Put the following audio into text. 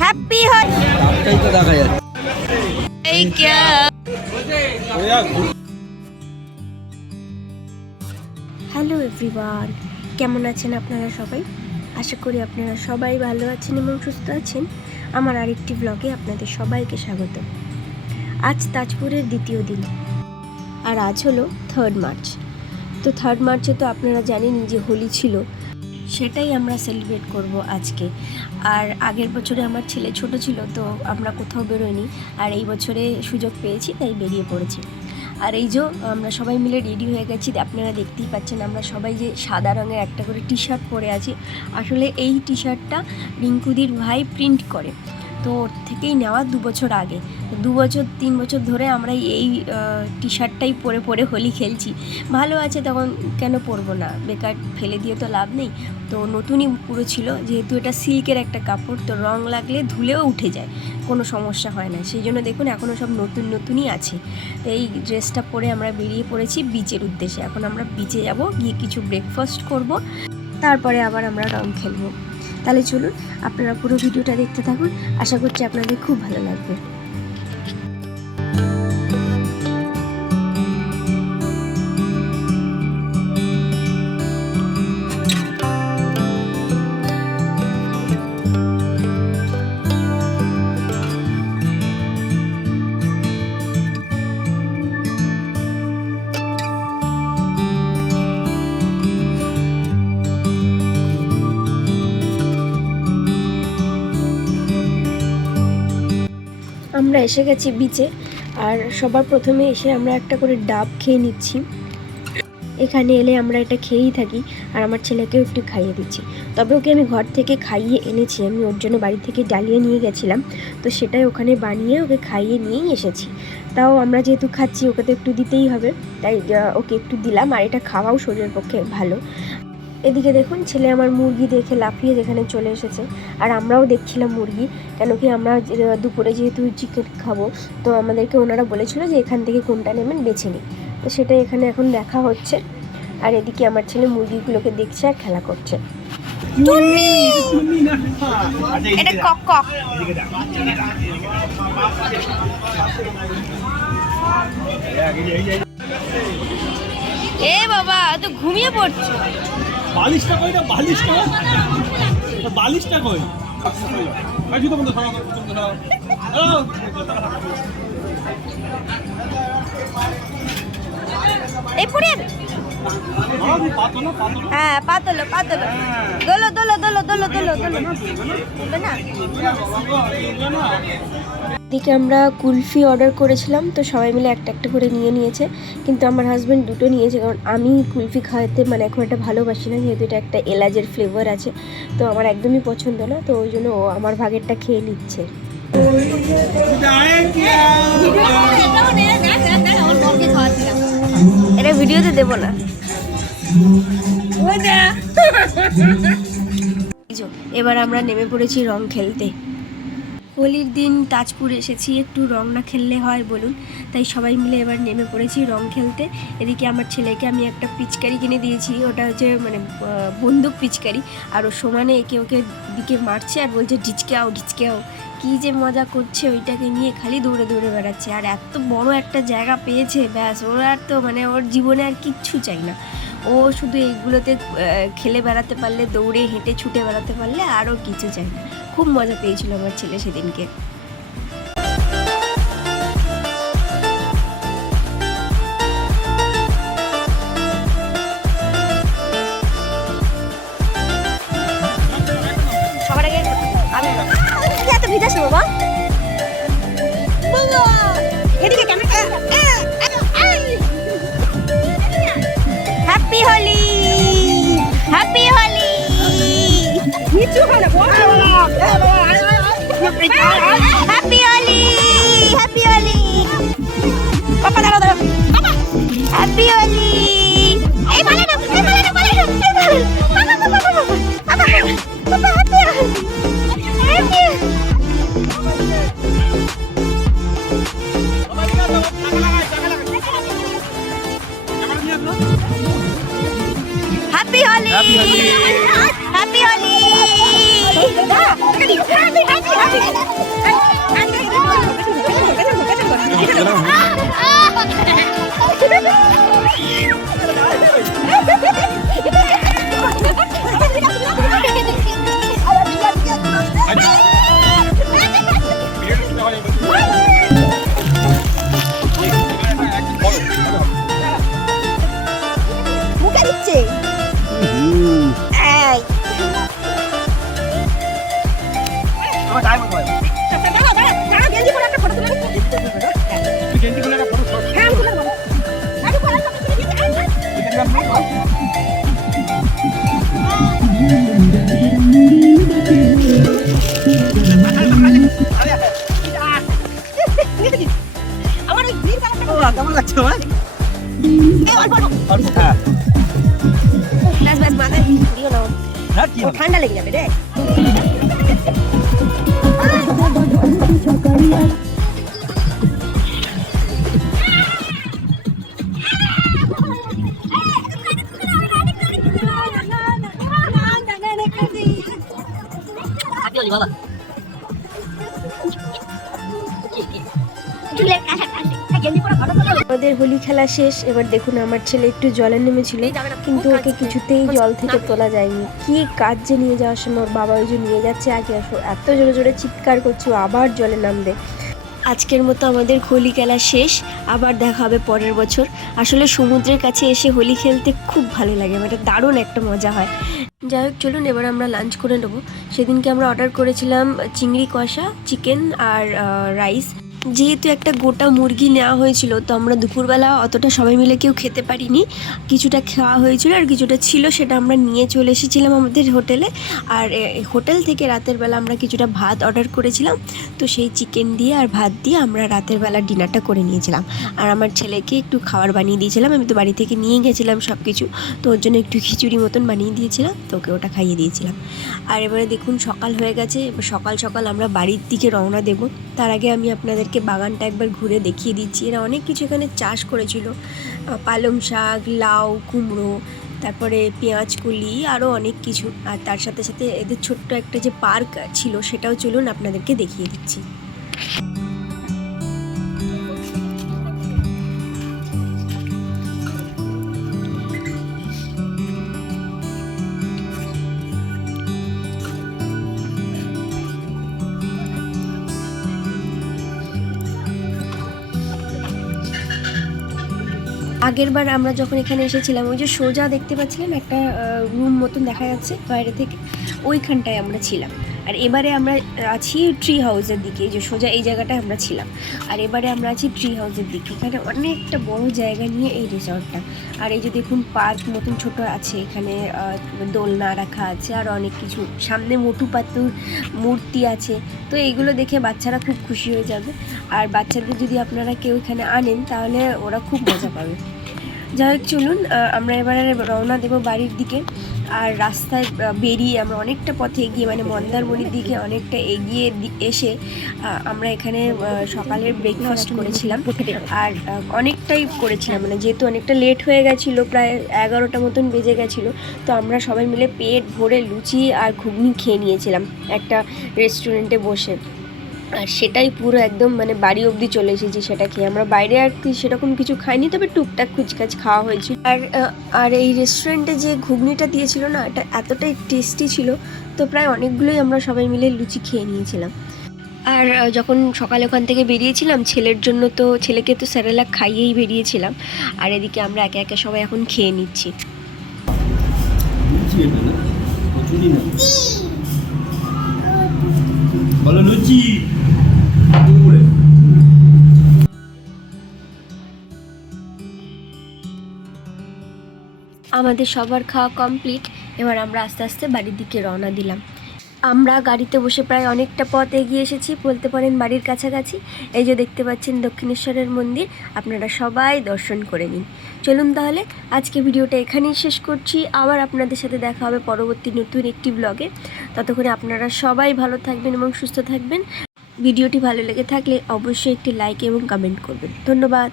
Happy Holi. রাতটাই তো দেখা যাচ্ছে। এই क्या হ্যালো এভরিওয়ান, কেমন আছেন আপনারা সবাই? আশা করি আপনারা সবাই ভালো আছেন এবং সুস্থ আছেন। আমার আরেকটি ব্লগে আপনাদের সবাইকে স্বাগত। আজ তাজপুরের দ্বিতীয় দিন, আর আজ হলো 3 মার্চ। তো 3 মার্চে তো আপনারা জানেনই যে হোলি ছিল, সেটাই আমরা সেলিব্রেট করব আজকে। আর আগের বছরে আমার ছেলে ছোট ছিল, তো আমরা কোথাও বেরোইনি, আর এই বছরে সুযোগ পেয়েছি তাই বেরিয়ে পড়েছি। আর এই যে আমরা সবাই মিলে রেডি হয়ে গেছি, আপনারা দেখতেই পাচ্ছেন আমরা সবাই যে সাদা রঙের একটা করে টি শার্ট পরে আছি। আসলে এই টি শার্টটা রিঙ্কুদির ভাই প্রিন্ট করে, তো ওর থেকেই নেওয়া 2 বছর আগে। 2 বছর 3 বছর ধরে আমরা এই টি শার্টটাই পরে পরে হোলি খেলছি। ভালো আছে তখন কেন পরবো না, বেকার ফেলে দিয়ে তো লাভ নেই। তো নতুনই পুরো ছিল, যেহেতু এটা সিল্কের একটা কাপড়, তো রং লাগলে ধুলেও উঠে যায়, কোনো সমস্যা হয় না। সেই জন্য দেখুন এখনও সব নতুন নতুনই আছে। তো এই ড্রেসটা পরে আমরা বেরিয়ে পড়েছি বিচের উদ্দেশ্যে। এখন আমরা বিচে যাব, গিয়ে কিছু ব্রেকফাস্ট করব, তারপরে আবার আমরা রং খেলবো। তাহলে চলুন আপনারা পুরো ভিডিওটা দেখতে থাকুন, আশা করছি আপনাদের খুব ভালো লাগবে। আমরা এসে গেছি বিচে, আর সবার প্রথমে এসে আমরা একটা করে ডাব খেয়ে নিচ্ছি। এখানে এলে আমরা এটা খেয়েই থাকি, আর আমার ছেলেকেও একটু খাইয়ে দিচ্ছি। তবে ওকে আমি ঘর থেকে খাইয়ে এনেছি, আমি ওর জন্য বাড়ি থেকে ডালিয়ে নিয়ে গেছিলাম, তো সেটাই ওখানে বানিয়ে ওকে খাইয়ে নিয়েই এসেছি। তাও আমরা যেহেতু খাচ্ছি ওকে তো একটু দিতেই হবে, তাই ওকে একটু দিলাম। আর এটা খাওয়াও শরীরের পক্ষে ভালো। এদিকে দেখুন ছেলে আমার মুরগি দেখে লাফিয়ে যেখানে চলে এসেছে, আর আমরাও দেখছিলাম মুরগি, কেন কি আমরা দুপুরে যেহেতু চিকেন খাবো, তো আমাদেরকে ওনারা বলেছিল যে এখান থেকে কোনটা নেবেন বেছে নিই, তো সেটা এখানে এখন দেখা হচ্ছে। আর এদিকে আমার ছেলে মুরগিগুলোকে দেখছে আর খেলা করছে। এটা কক কক। এ বাবা তো ঘুমিয়ে পড়ছো। বালিশটা কই না, বালিশটা বালিশটা কই? আজ তো বন্ধ খাওয়া এই পড়ে হ্যাঁ পাতলো পাতলো, দোলো দোলো দোলো দোলো দোলো দোলো না। এদিকে আমরা কুলফি অর্ডার করেছিলাম, তো সবাই মিলে একটা একটা করে নিয়েছে, কিন্তু আমার হাজব্যান্ড দুটো নিয়েছে, কারণ আমি কুলফি খাওয়াতে মানে এখন একটা ভালোবাসি না, যেহেতু এটা একটা এলাচের ফ্লেভার আছে, তো আমার একদমই পছন্দ না, তো ওই জন্য ও আমার ভাগেরটা খেয়ে নিচ্ছে। এটা ভিডিওতে দেবো না। এবার আমরা নেমে পড়েছি রং খেলতে। হোলির দিন তাজপুর এসেছি, একটু রং না খেললে হয় বলুন, তাই সবাই মিলে এবার নেমে পড়েছি রং খেলতে। এদিকে আমার ছেলেকে আমি একটা পিচকারি কিনে দিয়েছি, ওটা হচ্ছে মানে বন্দুক পিচকারি, আর ও সমানে একে ওকে দিকে মারছে আর বলছে ঢিচকেও ঢিচকেও। কী যে মজা করছে, ওইটাকে নিয়ে খালি দৌড়ে দৌড়ে বেড়াচ্ছে। আর এত বড় একটা জায়গা পেয়েছে, ব্যাস ওর আর তো মানে ওর জীবনে আর কিচ্ছু চাই না, ও শুধু এইগুলোতে খেলে বেড়াতে পারলে, দৌড়ে হেঁটে ছুটে বেড়াতে পারলে, আরও কিছু চাই না। খুব মজা পেয়েছিল আমার ছেলে সেদিনকে। সবার আগে আমি এত ভিজা বাবা এদিকে happy Holi, happy Holi. Happy Holi, happy Holi. Papa দাঁড়াও দাঁড়াও, হ্যাপি হোলি। এই বলে না, এই বলে না, বলে না, papa papa papa papa papa happy happy. Happy Holi, happy Holi. তোমার টাইম হবে দাঁড়া গেঞ্জি পরে একটা ফটো তুলে তুই গেঞ্জি খুলে একটা ফটো শট হ্যাঁ আমি তুলে দেবো আরে পরে আমার ওই গ্রিন কালারটা কেমন লাগছে তোমার ব্যাস ব্যাস মাথায় দিও না হ্যাঁ কি ঠান্ডা লেগে যাবে রে আমাদের হোলি খেলা শেষ। এবার দেখুন আমার ছেলে একটু জলে নেমেছিল, কিন্তু ওকে কিছুতেই জল থেকে তোলা যায়নি। কি কাজ যে নিয়ে যাওয়ার সময় ওর বাবা ওই যে নিয়ে যাচ্ছে আগে আসো, এত জোরে জোরে চিৎকার করছে ও আবার জলে নামবে। আজকের মতো আমাদের হোলি খেলা শেষ, আবার দেখা হবে পরের বছর। আসলে সমুদ্রের কাছে এসে হোলি খেলতে খুব ভালো লাগে, মানে দারুণ একটা মজা হয়। যাই হোক চলুন এবার আমরা লাঞ্চ করে নেবো। সেদিনকে আমরা অর্ডার করেছিলাম চিংড়ি কষা, চিকেন আর রাইস। যেহেতু একটা গোটা মুরগি নেওয়া হয়েছিল, তো আমরা দুপুরবেলা অতটা সবাই মিলে কেউ খেতে পারিনি, কিছুটা খাওয়া হয়েছিল আর কিছুটা ছিল সেটা আমরা নিয়ে চলে এসেছিলাম আমাদের হোটেলে। আর হোটেল থেকে রাতের বেলা আমরা কিছুটা ভাত অর্ডার করেছিলাম, তো সেই চিকেন দিয়ে আর ভাত দিয়ে আমরা রাতের বেলা ডিনারটা করে নিয়েছিলাম। আর আমার ছেলেকে একটু খাবার বানিয়ে দিয়েছিলাম, আমি তো বাড়ি থেকে নিয়ে গেছিলাম সব কিছু, তো ওর জন্য একটু খিচুড়ি মতন বানিয়ে দিয়েছিলাম, তো ওকে ওটা খাইয়ে দিয়েছিলাম। আর এবারে দেখুন সকাল হয়ে গেছে, এবার সকাল সকাল আমরা বাড়ির দিকে রওনা দেব। তার আগে আমি আপনাদেরকে বাগানটা একবার ঘুরে দেখিয়ে দিচ্ছি। এরা অনেক কিছু এখানে চাষ করেছিল, পালং শাক, লাউ, কুমড়ো, তারপরে পেঁয়াজকলি, আরও অনেক কিছু। আর তার সাথে সাথে এদের ছোট্ট একটা যে পার্ক ছিল সেটাও চলুন আপনাদেরকে দেখিয়ে দিচ্ছি। আগেরবার আমরা যখন এখানে এসেছিলাম, ওই যে সোজা দেখতে পাচ্ছিলাম একটা রুম মতন দেখা যাচ্ছে বাইরে থেকে, ওইখানটায় আমরা ছিলাম। আর এবারে আমরা আছি ট্রি হাউসের দিকে, এই যে সোজা এই জায়গাটায় আমরা ছিলাম। আর এবারে আমরা আছি ট্রি হাউসের দিকে, এখানে অনেকটা বড় জায়গা নিয়ে এই রিসর্টটা। আর এই যে দেখুন পার্ক মতন ছোট আছে, এখানে দোলনা রাখা আছে আর অনেক কিছু, সামনে মোটু পাতুর মূর্তি আছে। তো এইগুলো দেখে বাচ্চারা খুব খুশি হয়ে যাবে। আর বাচ্চাদের যদি আপনারা কেউ এখানে আনেন তাহলে ওরা খুব মজা পাবে। যাই হোক চলুন আমরা এবারে রওনা দেবো বাড়ির দিকে। আর রাস্তায় বেরিয়ে আমরা অনেকটা পথে এগিয়ে, মানে মন্দারমণির দিকে অনেকটা এগিয়ে এসে আমরা এখানে সকালের ব্রেকফাস্ট করেছিলাম। আর অনেকটাই করেছিলাম, মানে যেহেতু অনেকটা লেট হয়ে গেছিলো, প্রায় 11টা মতন বেজে গেছিলো, তো আমরা সবাই মিলে পেট ভরে লুচি আর ঘুগনি খেয়ে নিয়েছিলাম একটা রেস্টুরেন্টে বসে। আর সেটাই পুরো একদম মানে বাড়ি অবধি চলে এসেছি সেটা খেয়ে। আমরা বাইরে আর কি সেরকম কিছু খাইনি, তবে টুকটাক কুচকাচ খাওয়া হয়েছিল। আর এই রেস্টুরেন্টে যে ঘুগনিটা দিয়েছিল না, এটা এতটাই টেস্টি ছিল, তো প্রায় অনেকগুলোই আমরা সবাই মিলে লুচি খেয়ে নিয়েছিলাম। আর যখন সকালে ওখান থেকে বেরিয়েছিলাম, ছেলের জন্য তো ছেলেকে তো স্যারেলাক খাইয়েই বেরিয়েছিলাম। আর এদিকে আমরা একে একে সবাই এখন খেয়ে নিচ্ছি। বলো লুচি। আমাদের সবার খাওয়া কমপ্লিট, এবার আমরা আস্তে আস্তে বাড়ির দিকে রওনা দিলাম। আমরা গাড়িতে বসে প্রায় অনেকটা পথ এগিয়ে এসেছি, বলতে পারেন বাড়ির কাছাকাছি। এই যে দেখতে পাচ্ছেন দক্ষিণেশ্বরের মন্দির, আপনারা সবাই দর্শন করে নিন। চলুন তাহলে আজকে ভিডিওটা এখানেই শেষ করছি, আবার আপনাদের সাথে দেখা হবে পরবর্তী নতুন একটি ব্লগে। ততক্ষণে আপনারা সবাই ভালো থাকবেন এবং সুস্থ থাকবেন। ভিডিওটি ভালো লেগে থাকলে অবশ্যই একটি লাইক এবং কমেন্ট করবেন। ধন্যবাদ।